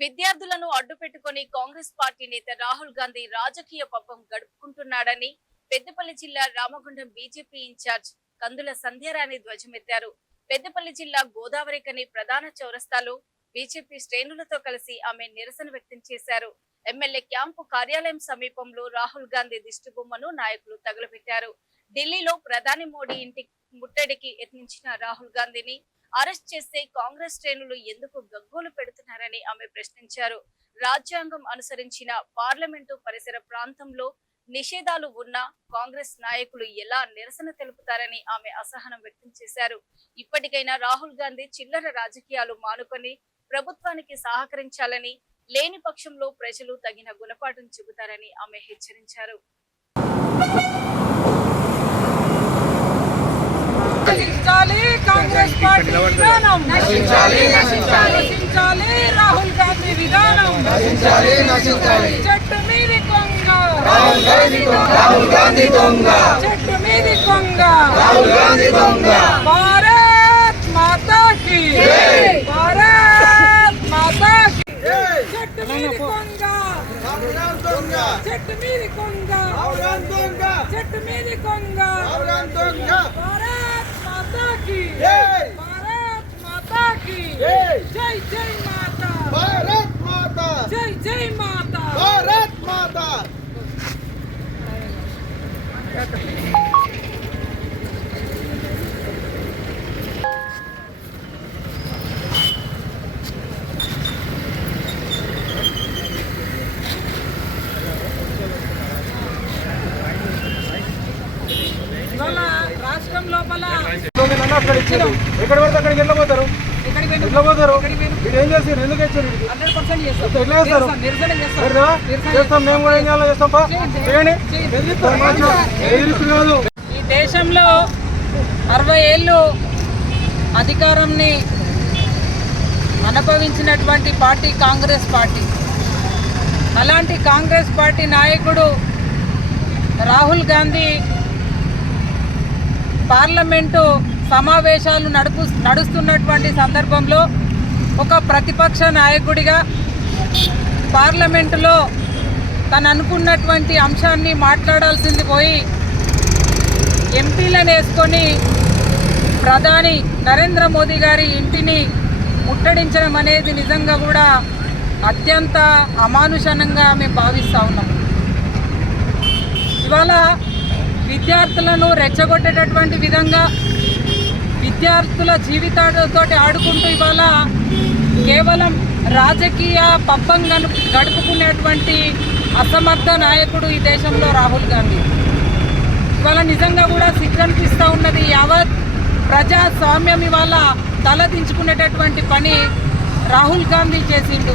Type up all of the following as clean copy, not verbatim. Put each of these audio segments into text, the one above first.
విద్యార్థులను అడ్డుపెట్టుకుని కాంగ్రెస్ పార్టీ నేత రాహుల్ గాంధీ రాజకీయ పబ్బం గడుపుకుంటున్నాడని పెద్దపల్లి జిల్లా రామగుండం బీజేపీ ఇన్ఛార్జ్ కందుల సంధ్యారాణి ధ్వజమెత్తారు. పెద్దపల్లి జిల్లా గోదావరికని ప్రధాన చౌరస్తాలో బీజేపీ శ్రేణులతో కలిసి ఆమె నిరసన వ్యక్తం చేశారు. ఎమ్మెల్యే క్యాంపు కార్యాలయం సమీపంలో రాహుల్ గాంధీ దిష్టిబొమ్మను నాయకులు తగలబెట్టారు. ఢిల్లీలో ప్రధాని మోడీ ఇంటి ముట్టడికి యత్నించిన రాహుల్ గాంధీని అరెస్ట్ చేస్తే కాంగ్రెస్ శ్రేణులు ఎందుకు గగ్గోలు పెడుతున్నారని ఆమె ప్రశ్నించారు. రాజ్యాంగం అనుసరించిన పార్లమెంటు పరిసర ప్రాంతంలో నిషేధాలు ఉన్నా కాంగ్రెస్ నాయకులు ఎలా నిరసన తెలుపుతారని ఆమె అసహనం వ్యక్తం చేశారు. ఇప్పటికైనా రాహుల్ గాంధీ చిల్లర రాజకీయాలు మానుకొని ప్రభుత్వానికి సహకరించాలని, లేని పక్షంలో ప్రజలు తగిన గుణపాఠం చెబుతారని ఆమె హెచ్చరించారు. కాంగ్రెస్ పార్టీ విధానం నశించాలి, నశించాలి. రాహుల్ గాంధీ విధానం నశించాలి, నశించాలి. చెట్టు మీది కొంగ రాహుల్ గాంధీ దొంగ, చెట్టు మీది కొంగ రాహుల్ గాంధీ దొంగ. భారత్ మాతా కీ జై, భారత్ మాతా కీ జై. చెట్టు మీది కొంగ రాహుల్ గాంధీ దొంగ, చెట్టు మీది కొంగ రాహుల్ గాంధీ దొంగ, చెట్టు మీది కొంగ రాహుల్ గాంధీ దొంగ. भारत माता की जय, भारत माता की जय, जय जय माता, भारत माता, जय जय माता, भारत माता. రాష్ట్రం లోపల ఎక్కడ పడితే అక్కడికి వెళ్ళబోతారు, ఏం చేస్తారు, ఎందుకు వచ్చారు, ఎట్లా చేస్తాం మేము కూడా ఏం చేయాలో చేస్తాం. కాదు ఈ దేశంలో 60 ఏళ్ళు అధికారాన్ని అనుభవించినటువంటి పార్టీ కాంగ్రెస్ పార్టీ. అలాంటి కాంగ్రెస్ పార్టీ నాయకుడు రాహుల్ గాంధీ పార్లమెంటు సమావేశాలు నడుస్తున్నటువంటి సందర్భంలో ఒక ప్రతిపక్ష నాయకుడిగా పార్లమెంటులో తను అనుకున్నటువంటి అంశాన్ని మాట్లాడాల్సింది పోయి ఎంపీలను వేసుకొని ప్రధాని నరేంద్ర మోదీ గారి ఇంటిని ముట్టడించడం అనేది నిజంగా కూడా అత్యంత అమానుషంగా మేము భావిస్తూ ఉన్నాం. ఇవాళ విద్యార్థులను రెచ్చగొట్టేటటువంటి విధంగా విద్యార్థుల జీవితాలతో ఆడుకుంటూ ఇవాళ కేవలం రాజకీయ పబ్బం గడుపుకునేటువంటి అసమర్థ నాయకుడు ఈ దేశంలో రాహుల్ గాంధీ. ఇవాళ నిజంగా కూడా సిగ్గనిపిస్తూ ఉన్నది. యావత్ ప్రజాస్వామ్యం ఇవాళ తలదించుకునేటటువంటి పని రాహుల్ గాంధీ చేసిండు.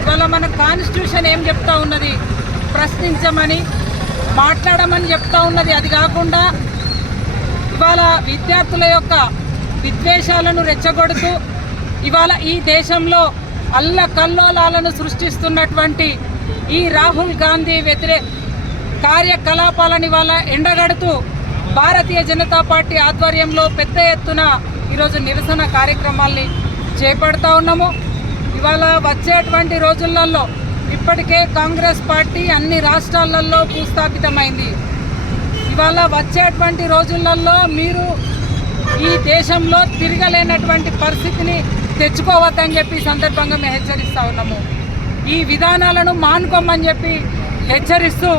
ఇవాళ మన కాన్స్టిట్యూషన్ ఏం చెప్తా ఉన్నది, ప్రశ్నించమని మాట్లాడమని చెప్తా ఉన్నది. అది కాకుండా ఇవాళ విద్యార్థుల యొక్క విద్వేషాలను రెచ్చగొడుతూ ఇవాళ ఈ దేశంలో అల్లకల్లోలాలను సృష్టిస్తున్నటువంటి ఈ రాహుల్ గాంధీ వ్యతిరేక కార్యకలాపాలను ఇవాళ ఎండగడుతూ భారతీయ జనతా పార్టీ ఆధ్వర్యంలో పెద్ద ఎత్తున ఈరోజు నిరసన కార్యక్రమాల్ని చేపడతా ఉన్నాము. ఇవాళ వచ్చేటువంటి రోజులలో ఇప్పటికే కాంగ్రెస్ పార్టీ అన్ని రాష్ట్రాలలో భూస్థాపితమైంది. ఇవాళ వచ్చేటువంటి రోజులలో మీరు ఈ దేశంలో తిరగలేనటువంటి పరిస్థితిని తెచ్చుకోవద్దని చెప్పి సందర్భంగా మేము హెచ్చరిస్తూ ఉన్నాము. ఈ విధానాలను మానుకోమని చెప్పి హెచ్చరిస్తూ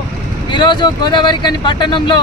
ఈరోజు గోదావరికని పట్టణంలో